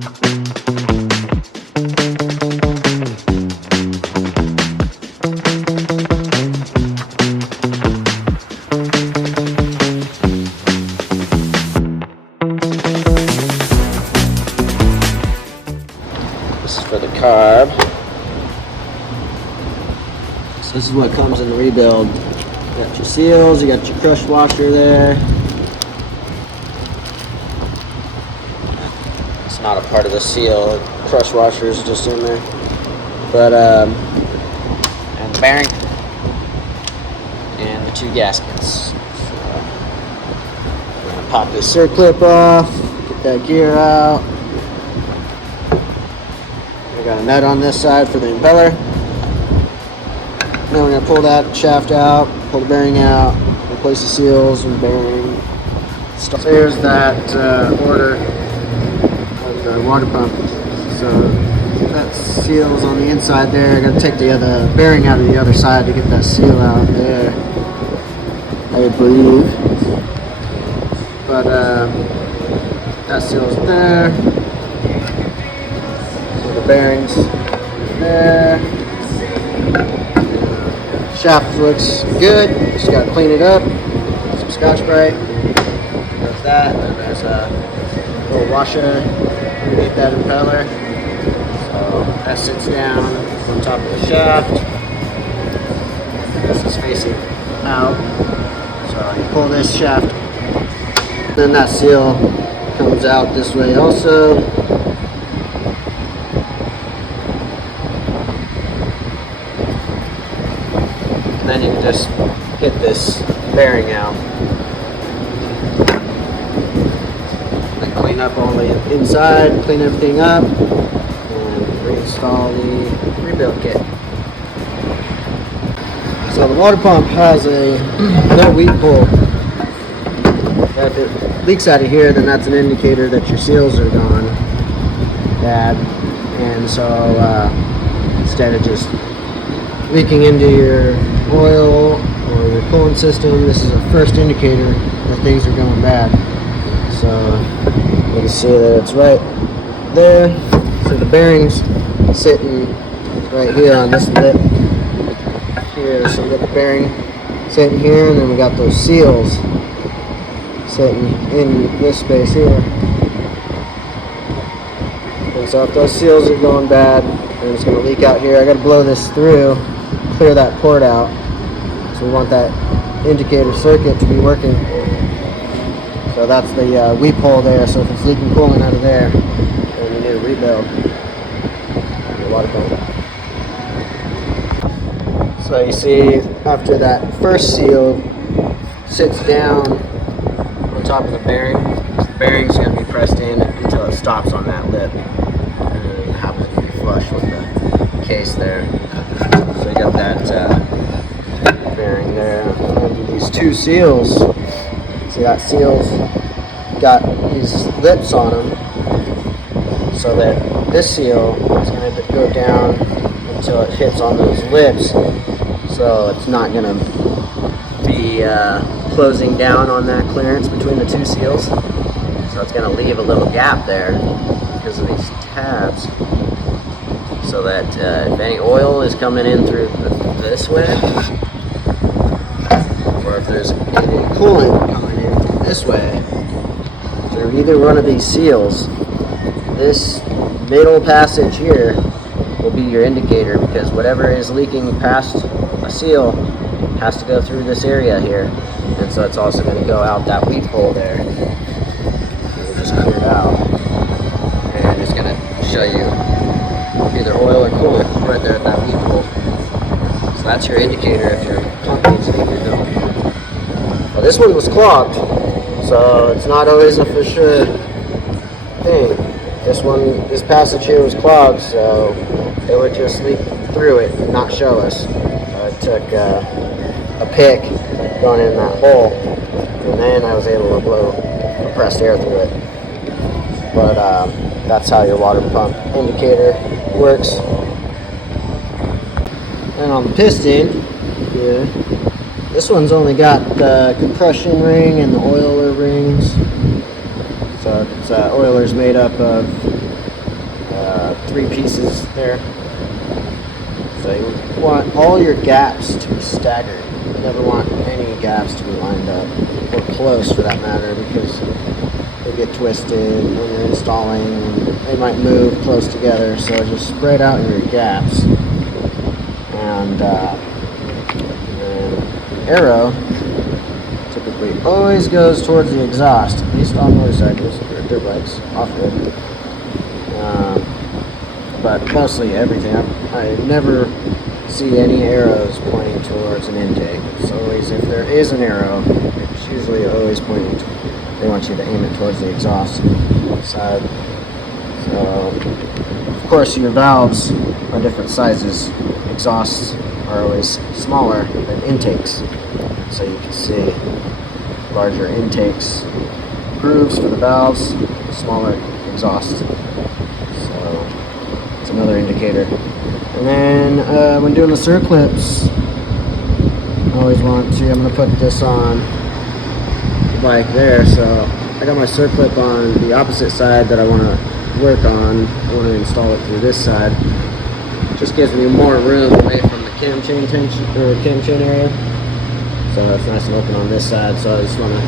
This is for the carb. So this is what comes in the rebuild. You got your seals, you got your crush washer there. It's not a part of the seal. The crush washer is just in there. But and the bearing and the 2 gaskets. So, I'm gonna pop this circlip off, get that gear out. We got a nut on this side for the impeller. Then we're going to pull that shaft out, pull the bearing out, replace the seals and bearing. So here's that order of the water pump. So that seal's on the inside there. I got to take the other bearing out of the other side to get that seal out there, I believe. But that seal's there. So the bearings there. Shaft looks good, just got to clean it up, some Scotch-Brite, there's that, and there's a little washer underneath that impeller, so that sits down on top of the shaft. This is facing out, so you pull this shaft, then that seal comes out this way also. Then you can just get this bearing out and clean up all the inside, clean everything up, and reinstall the rebuild kit. So the water pump has a no weak pull. If it leaks out of here, then that's an indicator that your seals are gone bad, and so instead of just leaking into your oil or your coolant system, this is a first indicator that things are going bad. So you can see that it's right there. So the bearings sitting right here on this lip here. So we got the bearing sitting here, and then we got those seals sitting in this space here. And so if those seals are going bad, and it's going to leak out here, I got to blow this through, clear that port out. So we want that indicator circuit to be working. So that's the weep hole there. So if it's leaking coolant out of there, then you need to rebuild your water pump. So you see, after that first seal sits down on top of the bearing's going to be pressed in until it stops on that lip, and it happens to be flush with the case there. So you got that bearing there. And these 2 seals, see that seal's got these lips on them, so that this seal is going to go down until it hits on those lips, so it's not going to be closing down on that clearance between the 2 seals. So it's going to leave a little gap there because of these tabs, so that if any oil is coming in through this way, or if there's any coolant coming in this way through either one of these seals, this middle passage here will be your indicator, because whatever is leaking past a seal has to go through this area here, and so it's also going to go out that weep hole there. We'll just clear it out, and it's going to show you either oil or coolant right there at that weep hole. So that's your indicator if your pump needs to be refilled. Well, this one was clogged, so it's not always a for sure thing. This passage here was clogged, so it would just leak through it and not show us. I took a pick going in that hole, and then I was able to blow compressed air through it. But that's how your water pump indicator works. And on the piston here, this one's only got the compression ring and the oiler rings. So it's oiler's made up of 3 pieces there. So you want all your gaps to be staggered. You never want any gaps to be lined up, or close for that matter, because they get twisted when you're installing and they might move close together. So just spread out your gaps. And the arrow typically always goes towards the exhaust, at least on motorcycles or dirt bikes, off-road. But mostly everything. I never see any arrows pointing towards an intake. It's always, if there is an arrow, it's usually always pointing to, they want you to aim it towards the exhaust side. So, of course, your valves are different sizes. Exhausts are always smaller than intakes. So you can see larger intakes grooves for the valves, smaller exhausts. So it's another indicator. And then when doing the circlips, I always want to, I'm going to put this on the bike there. So I got my circlip on the opposite side that I want to work on. I want to install it through this side. Just gives me more room away from the cam chain tension or cam chain area. So it's nice and open on this side. So I just want to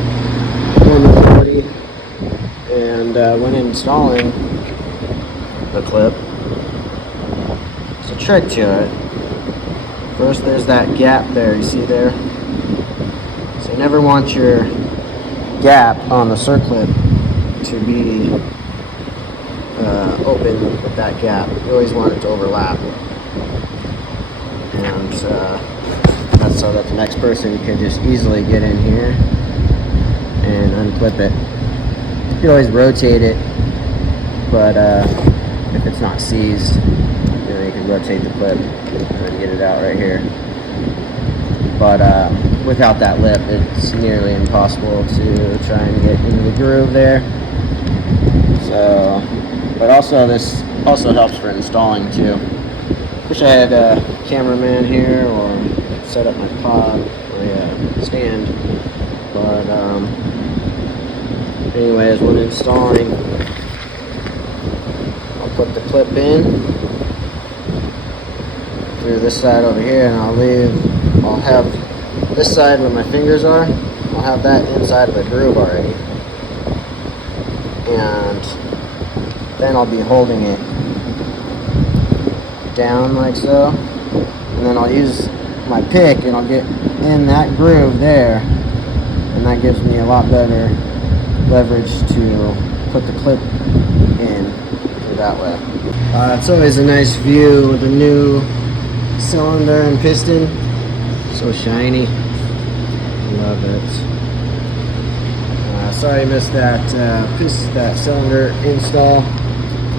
form authority. And when installing the clip, there's a trick to it. First, there's that gap there. You see there? So you never want your gap on the circlip to be open with that gap. You always want it to overlap. And that's so that the next person can just easily get in here and unclip it. You can always rotate it, but if it's not seized, you can rotate the clip and then get it out right here. But without that lip, it's nearly impossible to try and get into the groove there. So, but also this also helps for installing too. Wish I had a cameraman here or set up my pod, my stand. But anyways, when installing, I'll put the clip in through this side over here, and I'll have this side where my fingers are, I'll have that inside of the groove already. And then I'll be holding it down like so, and then I'll use my pick and I'll get in that groove there, and that gives me a lot better leverage to put the clip in through that way. It's always a nice view with the new cylinder and piston. So shiny. Love it. Sorry I missed that cylinder install,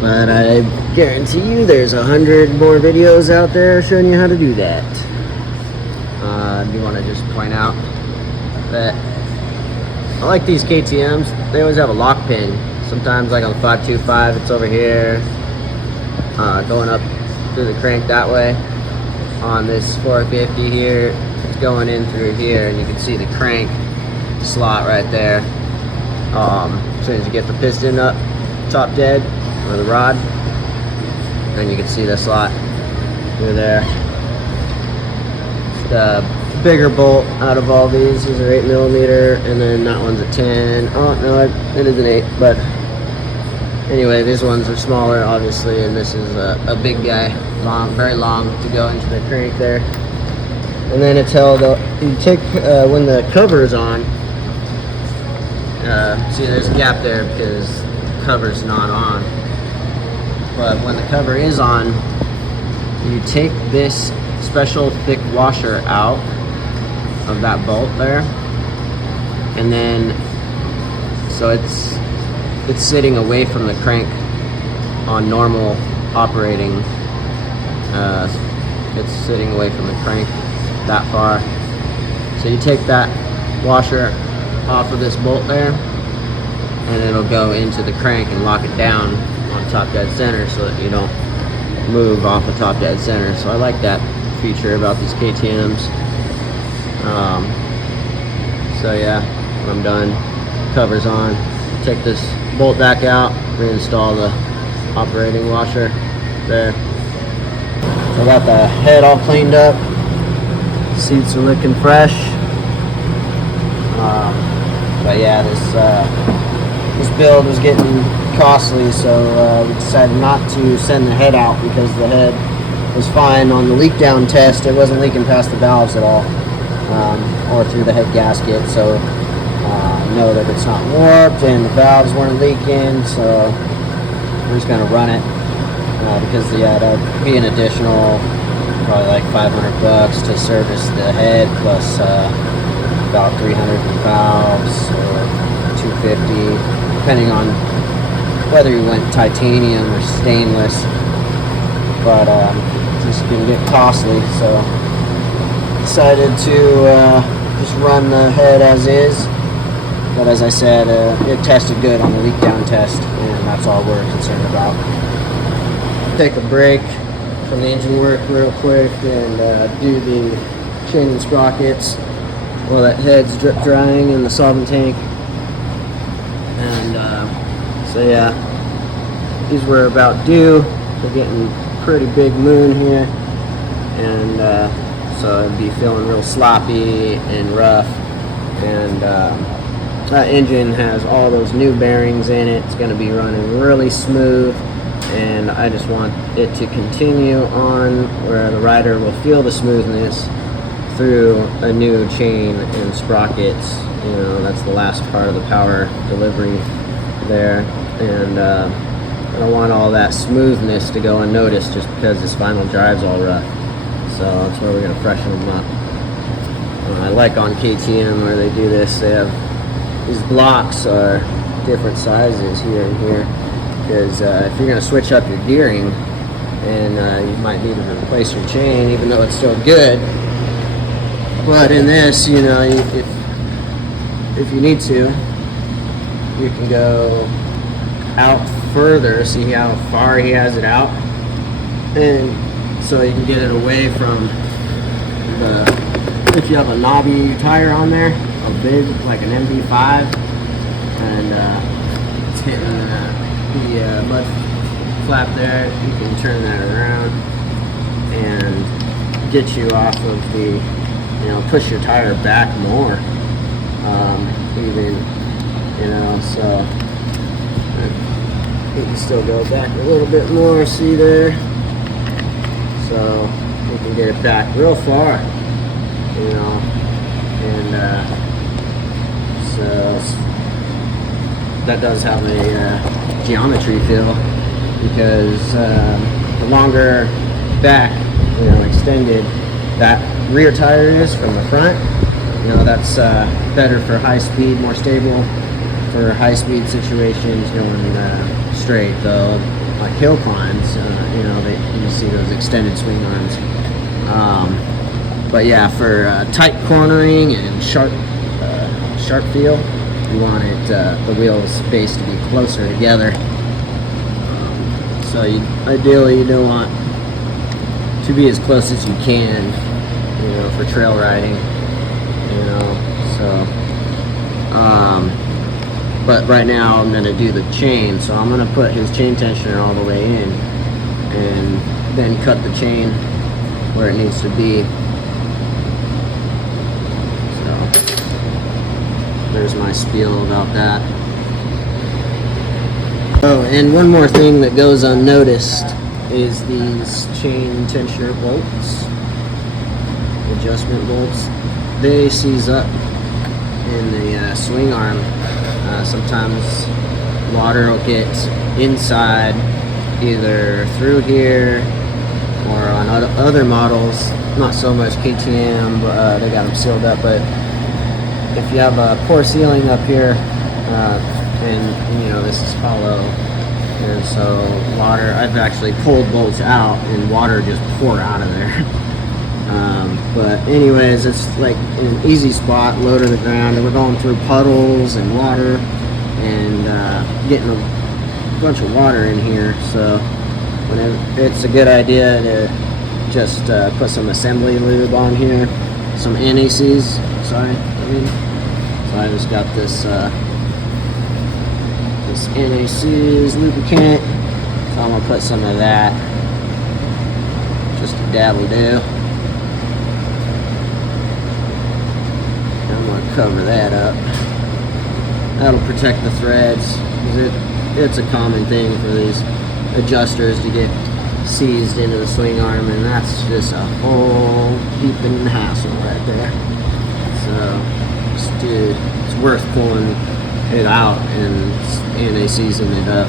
but I guarantee you there's 100 more videos out there showing you how to do that. I do want to just point out that I like these KTMs. They always have a lock pin. Sometimes like on the 525 it's over here, going up through the crank that way. On this 450 here, it's going in through here, and you can see the crank slot right there. As soon as you get the piston up top dead, or the rod, then you can see the slot through there. The bigger bolt out of all these are 8mm, and then that one's a 10. Oh no, it is an 8, but anyway, these ones are smaller obviously, and this is a big guy, long, very long to go into the crank there. And then it's held up. You take when the cover is on, see there's a gap there because the cover's not on. But when the cover is on, you take this special thick washer out of that bolt there, and then so it's sitting away from the crank on normal operating. It's sitting away from the crank that far. So you take that washer off of this bolt there, and it'll go into the crank and lock it down on top dead center so that you don't move off of top dead center. So I like that feature about these KTMs. So yeah, when I'm done, cover's on, take this bolt back out, reinstall the operating washer there. I got the head all cleaned up. Seats are looking fresh. But yeah, this build was getting costly, so we decided not to send the head out because the head was fine on the leak down test. It wasn't leaking past the valves at all, or through the head gasket. So know that it's not warped and the valves weren't leaking, so we're just gonna run it because that'd be an additional probably like $500 to service the head, plus about 300 valves or 250, depending on whether you went titanium or stainless. But this can get costly, so decided to just run the head as is. But as I said, it tested good on the leak down test, and that's all we're concerned about. Take a break from the engine work real quick and do the chain and sprockets while that head's drip drying in the solvent tank. And so yeah, these were about due. We're getting pretty big moon here, and so it'd be feeling real sloppy and rough. And that engine has all those new bearings in it. It's going to be running really smooth, and I just want it to continue on where the rider will feel the smoothness through a new chain and sprockets. You know, that's the last part of the power delivery there, and I don't want all that smoothness to go unnoticed just because this final drive's all rough. So that's where we're going to freshen them up. I like on KTM where they do this. They have these blocks are different sizes here and here, because if you're going to switch up your gearing, and you might need to replace your chain even though it's still good. But in this, you know, if you need to, you can go out further. See how far he has it out, and so you can get it away from if you have a knobby tire on there, a big, like an MD5, and it's hitting the mud flap there, you can turn that around and get you off of the, you know, push your tire back more, even, you know, so you can still go back a little bit more, see there, so you can get it back real far, you know, and so that does have a geometry feel, because the longer back, you know, extended that rear tire is from the front, you know, that's better for high speed, more stable for high speed situations going straight, though, like hill climbs, you know, you see those extended swing arms. But yeah, for tight cornering and sharp feel, you want it the wheel space to be closer together. So ideally you don't want to be as close as you can, you know, for trail riding, you know. So but right now I'm going to do the chain, so I'm going to put his chain tensioner all the way in and then cut the chain where it needs to be. So there's my spiel about that. Oh, and one more thing that goes unnoticed is these chain tensioner bolts, adjustment bolts. They seize up in the swing arm. Sometimes water will get inside, either through here or on other models. Not so much KTM, but they got them sealed up. But if you have a poor sealing up here, and you know this is hollow, and so water, I've actually pulled bolts out and water just pour out of there. But anyways, it's like an easy spot, low to the ground, and we're going through puddles and water and getting a bunch of water in here, so it's a good idea to just put some assembly lube on here, some NACs, so I just got this NACs lubricant, So I'm gonna put some of that, just a dabble do. I'm gonna cover that up. That'll protect the threads. It's a common thing for these adjusters to get seized into the swing arm, and that's just a whole heaping hassle right there. So, dude, it's worth pulling it out and seizing it up.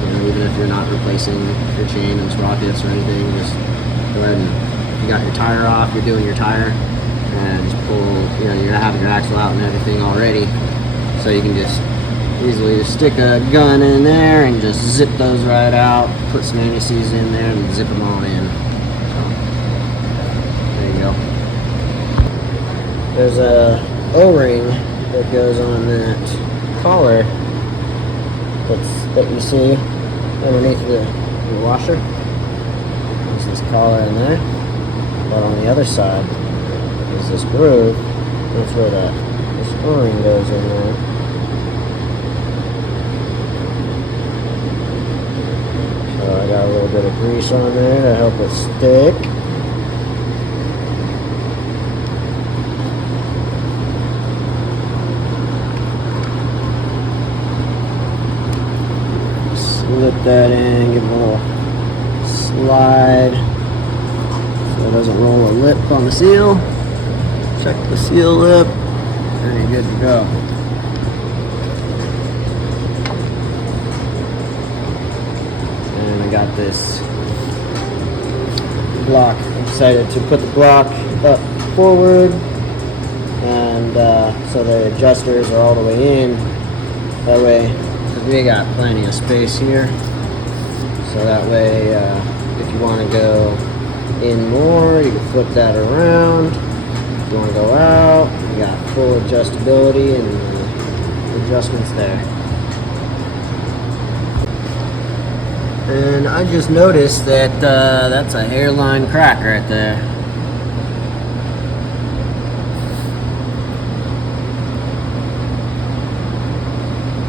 You know, even if you're not replacing your chain and sprockets or anything, just go ahead and, you got your tire off, you're doing your tire, and just pull, you know, you're having your axle out and everything already, so you can just easily just stick a gun in there and just zip those right out, put some anti-seize in there and zip them all in. So, there you go. There's a O-ring that goes on that collar that you see underneath the washer. There's this collar in there, but on the other side is this groove. That's where this O-ring goes in there. So I got a little bit of grease on there to help it stick. Slip that in, give it a little slide so it doesn't roll a lip on the seal. Check the seal lip, and you're good to go. And I got this block. I decided to put the block up forward, and so the adjusters are all the way in. That way, because we got plenty of space here, so that way if you want to go in more, you can flip that around. If you want to go out, you got full adjustability and adjustments there. And I just noticed that that's a hairline crack right there.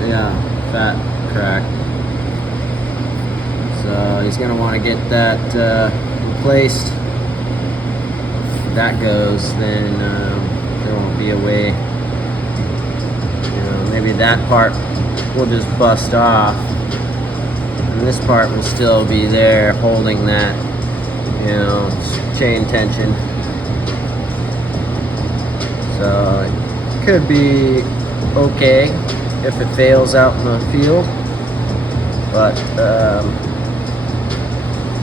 Yeah. Fat crack. So he's going to want to get that replaced. If that goes, then there won't be a way. You know, maybe that part will just bust off, and this part will still be there holding that, you know, chain tension. So it could be okay if it fails out in the field, but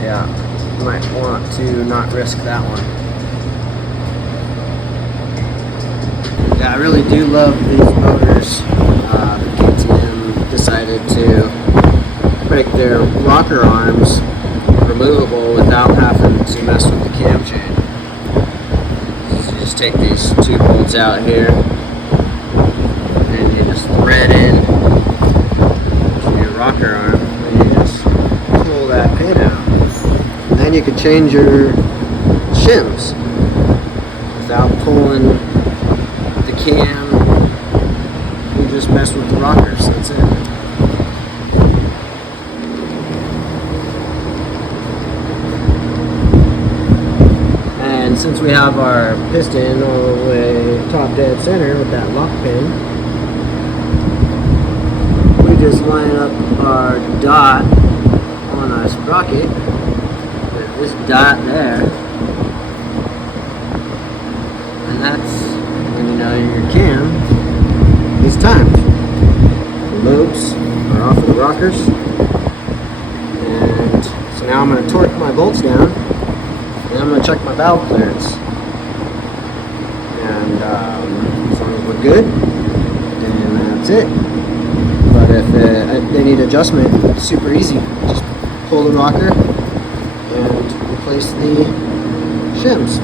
yeah, might want to not risk that one. Yeah, I really do love these motors. KTM decided to make their rocker arms removable without having to mess with the cam chain. So you just take these two bolts out here, and you just thread in to your rocker arm, and you just pull that pin out. And then you can change your shims without pulling the cam. You just mess with the rockers, that's it. And since we have our piston all the way top dead center with that lock pin, we just line up our dot on our sprocket with this dot there, and that's when you know your cam is timed. The lobes are off of the rockers, and so now I'm going to torque my bolts down, and I'm going to check my valve clearance, and as long as we're good, then that's it. But if they need adjustment, it's super easy. Just pull the rocker and replace the shims.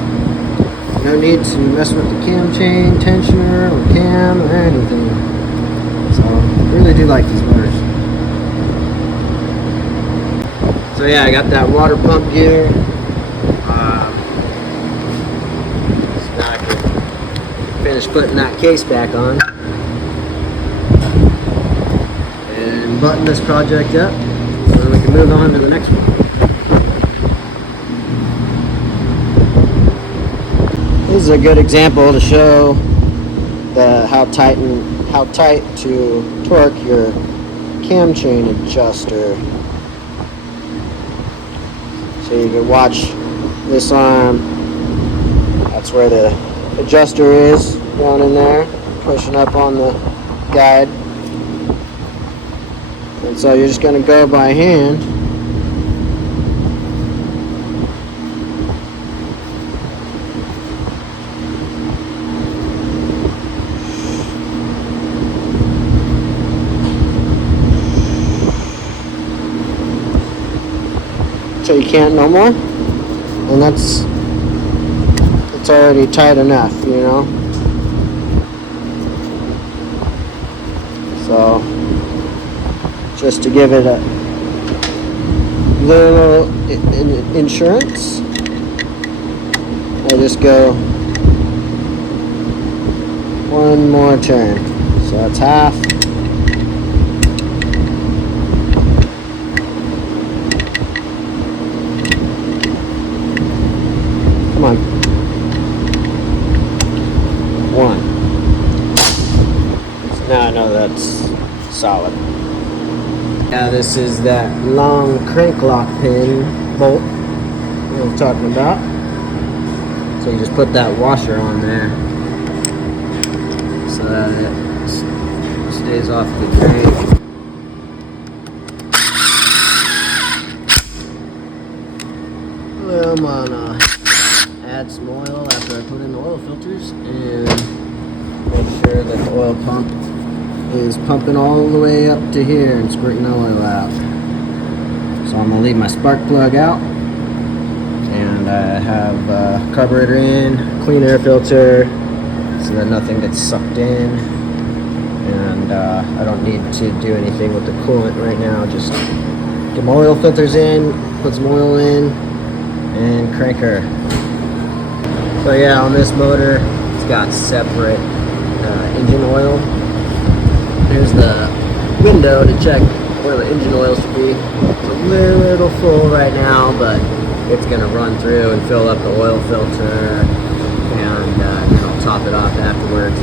No need to mess with the cam chain, tensioner, or cam, or anything. So, I really do like these motors. So yeah, I got that water pump gear. So now I can finish putting that case back on. And button this project up. then we can move on to the next one. This is a good example to show how tight to torque your cam chain adjuster. So you can watch this arm. That's where the adjuster is, going in there, pushing up on the guide. And so you're just going to go by hand. So you can't no more, and it's already tight enough, you know. So just to give it a little insurance, I just go one more turn. So that's half. Come on. One. So now I know that's solid. Now this is that long crank lock pin bolt I'm talking about. So you just put that washer on there so that it stays off the crank. Well, I'm gonna add some oil after I put in the oil filters and make sure that the oil pump is pumping all the way up to here and squirting the oil out. So I'm going to leave my spark plug out, and I have carburetor in, clean air filter so that nothing gets sucked in, and I don't need to do anything with the coolant right now. Just get my oil filters in, put some oil in, and crank her. So yeah, on this motor it's got separate engine oil. Here's the window to check where the engine oil should be. It's a little full right now, but it's going to run through and fill up the oil filter, and then I'll top it off afterwards.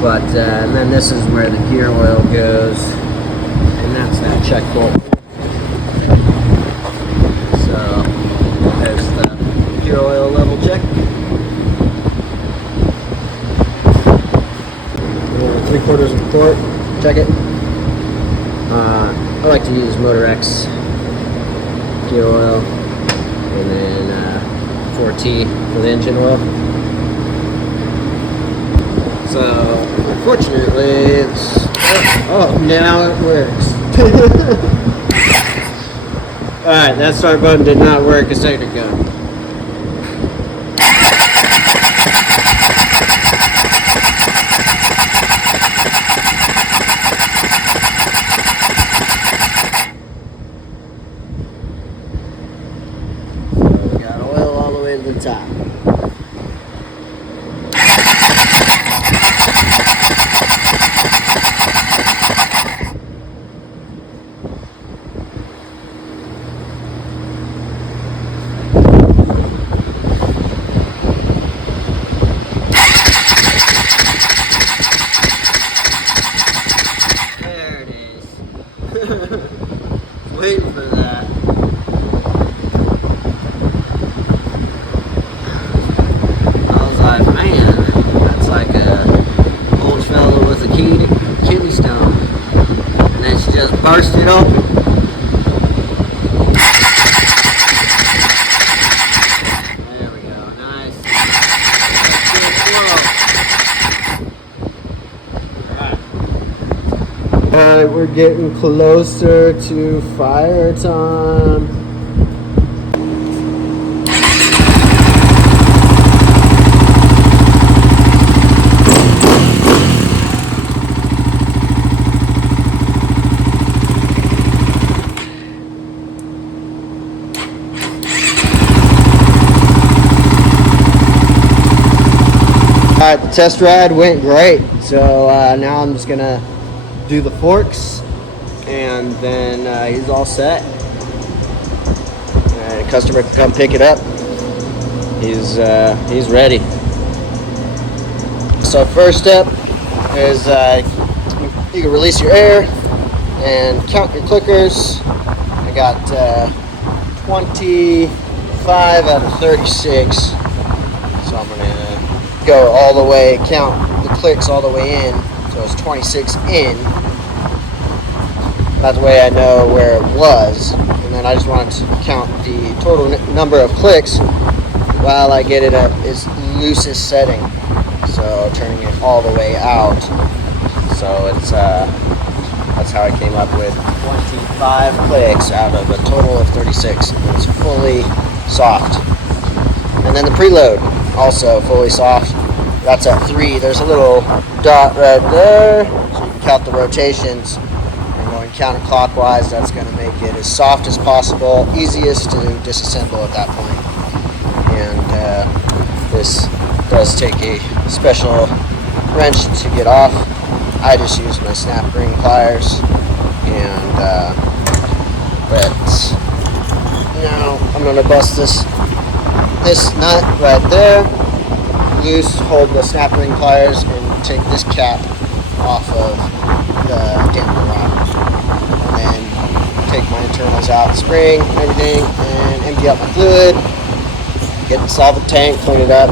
But and then this is where the gear oil goes, and that's that check bolt. So there's the gear oil level check. 3/4 of a quart, check it. I like to use Motor X gear oil, and then 4T for the engine oil. So unfortunately it's, oh, now it works. Alright, that start button did not work a second ago. The top. There it is. Waiting for that. Man, that's like a old fella with a kidney stone, and then she just burst it open. There we go, nice. Alright, we're getting closer to fire time. Alright, the test ride went great, so now I'm just gonna do the forks and then he's all set. And a customer can come pick it up. He's ready. So first step is you can release your air and count your clickers. I got 25 out of 36, so I'm gonna go all the way, count the clicks all the way in, so it's 26 in. That way I know where it was, and then I just wanted to count the total number of clicks while I get it at its loosest setting, so turning it all the way out. So it's that's how I came up with 25 clicks out of a total of 36. It's fully soft. And then the preload, also fully soft. That's at 3. There's a little dot right there, so you can count the rotations. I'm going counterclockwise. That's going to make it as soft as possible, easiest to disassemble at that point. And this does take a special wrench to get off. I just used my snap ring pliers, and but now I'm going to bust this nut right there loose, hold the snap ring pliers, and take this cap off of the damper rod, and then take my internals out, spring, everything, and empty out my fluid, get the solvent tank, clean it up,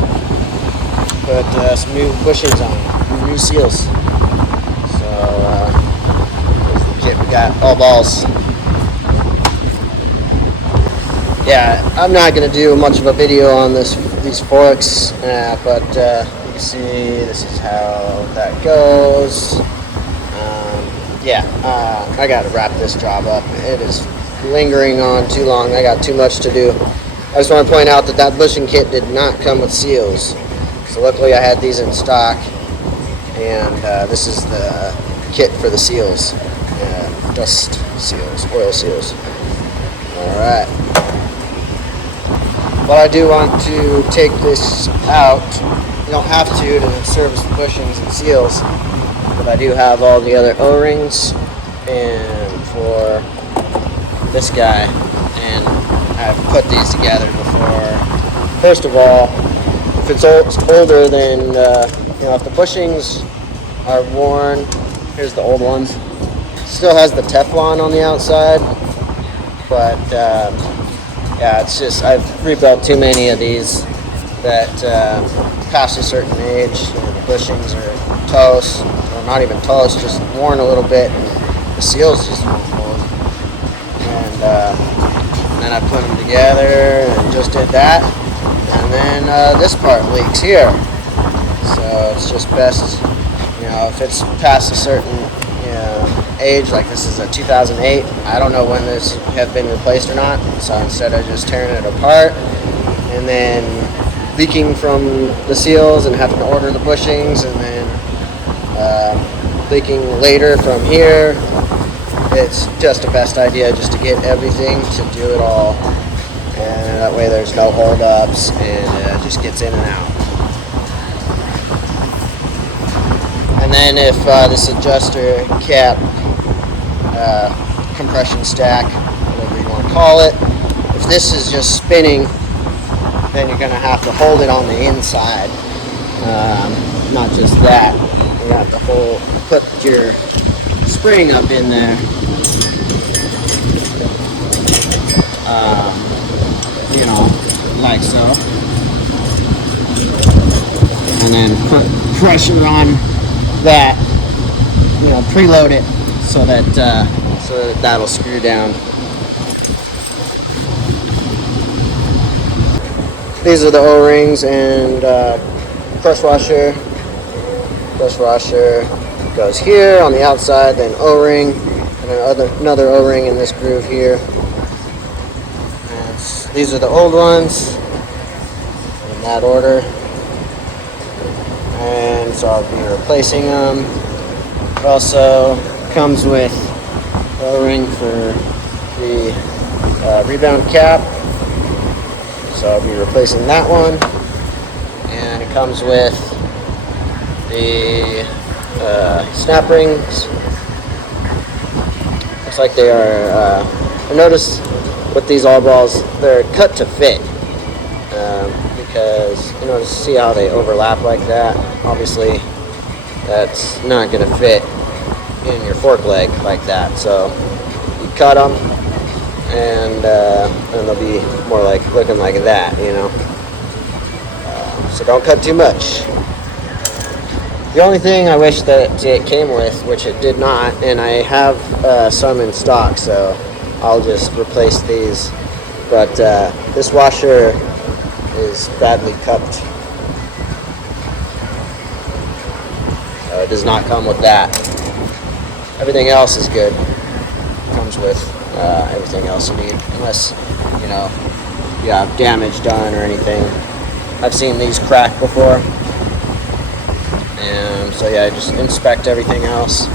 put some new bushings on, new seals. Kit we got, all balls. Yeah, I'm not going to do much of a video on these forks, but you can see this is how that goes. I got to wrap this job up. It is lingering on too long. I got too much to do. I just want to point out that bushing kit did not come with seals. So luckily I had these in stock, and this is the kit for the seals. Dust seals, oil seals. Alright. But I do want to take this out. You don't have to service the bushings and seals, but I do have all the other O-rings and for this guy, and I've put these together before. First of all, if it's older than, if the bushings are worn, here's the old ones. Still has the Teflon on the outside, but it's just I've rebuilt too many of these that past a certain age, the bushings are toast, or not even toast, just worn a little bit, and the seals just won't hold. And then I put them together and just did that, and then this part leaks here, so it's just best, if it's past a certain age, like this is a 2008, I don't know when this have been replaced or not, so instead of just tearing it apart and then leaking from the seals and having to order the bushings and then leaking later from here, it's just the best idea just to get everything to do it all, and that way there's no hold-ups and it just gets in and out. And then if this adjuster cap, compression stack, whatever you want to call it, if this is just spinning, then you're going to have to hold it on the inside, not just that. You have to put your spring up in there, like so, and then put pressure on that, preload it so that that'll screw down. These are the O-rings and press washer. Press washer goes here on the outside, then O-ring, and then another O-ring in this groove here. And these are the old ones in that order. And so I'll be replacing them. It also comes with O-ring for the rebound cap, so I'll be replacing that one. And it comes with the snap rings looks like they are, I noticed with these all balls, they're cut to fit. Because, you know, to see how they overlap like that, obviously that's not going to fit in your fork leg like that. So you cut them, and they'll be more like looking like that, you know. So don't cut too much. The only thing I wish that it came with, which it did not, and I have some in stock, so I'll just replace these. But this washer is badly cupped. It does not come with that. Everything else is good. Comes with everything else you need, unless, you know, you have damage done or anything. I've seen these crack before. And so yeah, just inspect everything else.